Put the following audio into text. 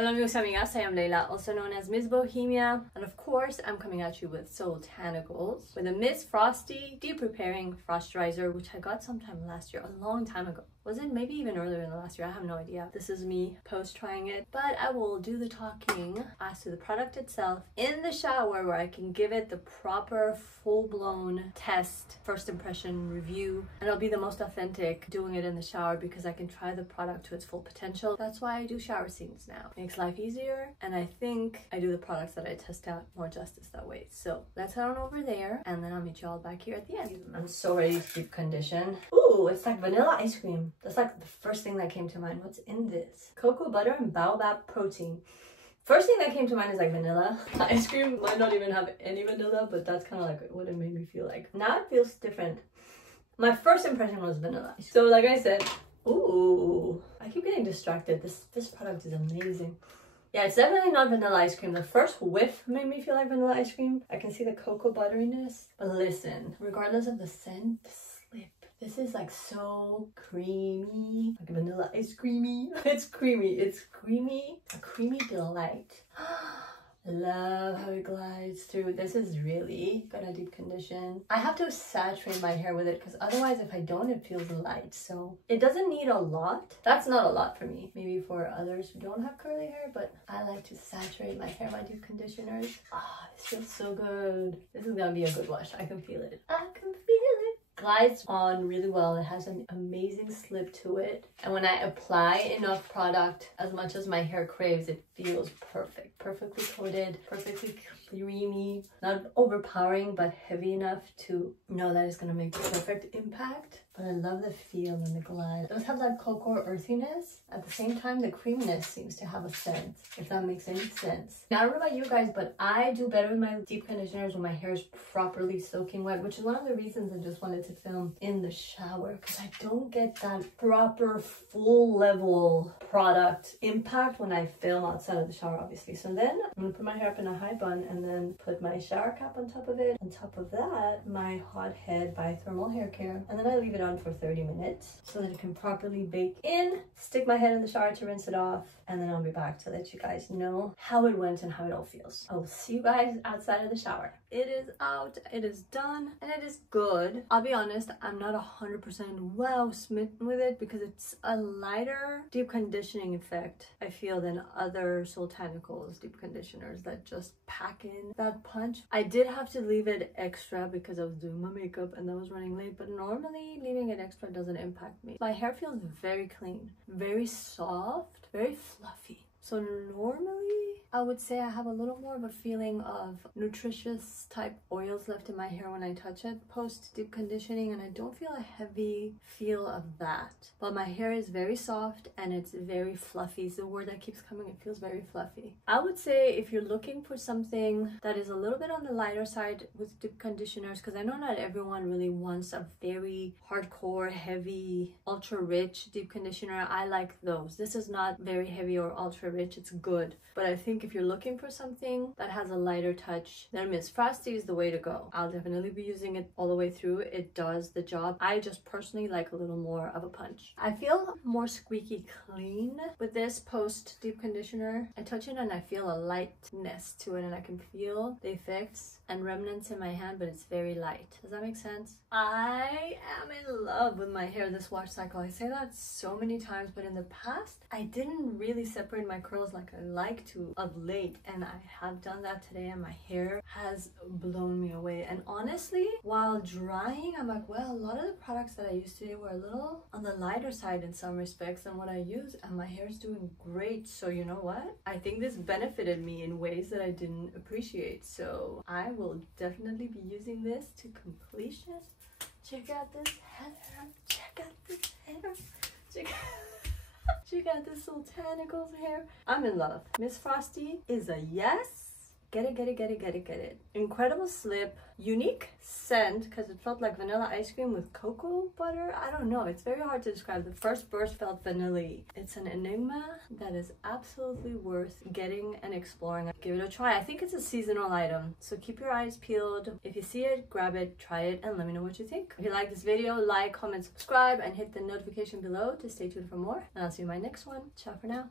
Hola amigos y amigas, I am Leila, also known as Ms. Bohemia, and of course I'm coming at you with Soultanicals with a Miss Frosty deep preparing Frosturizer, which I got sometime last year, a long time ago. Was it maybe even earlier in the last year? I have no idea. This is me post trying it, but I will do the talking as to the product itself in the shower, where I can give it the proper full-blown test, first impression review, and it'll be the most authentic doing it in the shower because I can try the product to its full potential. That's why I do shower scenes now. Makes life easier, and I think I do the products that I test out more justice that way. So let's head on over there, and then I'll meet you all back here at the end. I'm so ready to deep condition. Ooh, it's like vanilla ice cream. That's like the first thing that came to mind. What's in this? Cocoa butter and baobab protein. First thing that came to mind is like vanilla. Ice cream might not even have any vanilla, but that's kind of like what it made me feel like. Now it feels different. My first impression was vanilla. So like I said, ooh, I keep getting distracted. This product is amazing. Yeah, it's definitely not vanilla ice cream. The first whiff made me feel like vanilla ice cream. I can see the cocoa butteriness. But listen, regardless of the scent, the slip, this is like so creamy, like vanilla ice creamy. It's creamy. It's creamy. A creamy delight. Love how it glides through. This is really gonna deep condition. I have to saturate my hair with it because otherwise if I don't, it feels light. So it doesn't need a lot. That's not a lot for me. Maybe for others who don't have curly hair, but I like to saturate my hair by deep conditioners. Ah, this feels so good. This is gonna be a good wash. I can feel it. I can feel it. Glides on really well. It has an amazing slip to it, and when I apply enough product, as much as my hair craves, it feels perfect. Perfectly coated, perfectly creamy, not overpowering but heavy enough to know that it's gonna make the perfect impact. But I love the feel and the glide. It does have that cocoa earthiness. At the same time, the creaminess seems to have a scent, if that makes any sense. Now, I don't know about you guys, but I do better with my deep conditioners when my hair is properly soaking wet, which is one of the reasons I just wanted to film in the shower, because I don't get that proper full level product impact when I film outside of the shower, obviously. So then I'm gonna put my hair up in a high bun and then put my shower cap on top of it. On top of that, my hot head by Thermal Hair Care, and then I leave it on for 30 minutes so that it can properly bake in. Stick my head in the shower to rinse it off, and then I'll be back to let you guys know how it went and how it all feels. I will see you guys outside of the shower. It is out, it is done, and it is good. I'll be honest, I'm not 100% wow smitten with it because it's a lighter deep conditioning effect, I feel, than other Soultanicals deep conditioners that just pack in that punch. I did have to leave it extra because I was doing my makeup and I was running late, but normally leaving it extra doesn't impact me. My hair feels very clean, very soft, very fluffy. So normally I would say I have a little more of a feeling of nutritious type oils left in my hair when I touch it post deep conditioning, and I don't feel a heavy feel of that. But my hair is very soft and it's very fluffy. It's the word that keeps coming. It feels very fluffy. I would say if you're looking for something that is a little bit on the lighter side with deep conditioners, because I know not everyone really wants a very hardcore, heavy, ultra rich deep conditioner. I like those. This is not very heavy or ultra rich. It's good. But I think if you're looking for something that has a lighter touch, then Miss Frosty is the way to go. I'll definitely be using it all the way through. It does the job. I just personally like a little more of a punch. I feel more squeaky clean with this post deep conditioner. I touch it and I feel a lightness to it, and I can feel the effects and remnants in my hand, but it's very light. Does that make sense? I am in love with my hair this wash cycle. I say that so many times, but in the past I didn't really separate my curls like I like to of late, and I have done that today, and my hair has blown me away. And honestly, while drying, I'm like, well, a lot of the products that I used today were a little on the lighter side in some respects than what I use, and my hair is doing great. So you know what? I think this benefited me in ways that I didn't appreciate. So I will definitely be using this to completion. Check out this hair. Check out this hair. Check out this Soultanicals hair. I'm in love. Miss Frosty is a yes. Get it, get it, get it, get it, get it. Incredible slip, unique scent because it felt like vanilla ice cream with cocoa butter. I don't know, it's very hard to describe. The first burst felt vanilla-y. It's an enigma that is absolutely worth getting and exploring. Give it a try. I think it's a seasonal item, so keep your eyes peeled. If you see it, grab it, try it, and let me know what you think. If you like this video, like, comment, subscribe, and hit the notification below to stay tuned for more. And I'll see you in my next one. Ciao for now.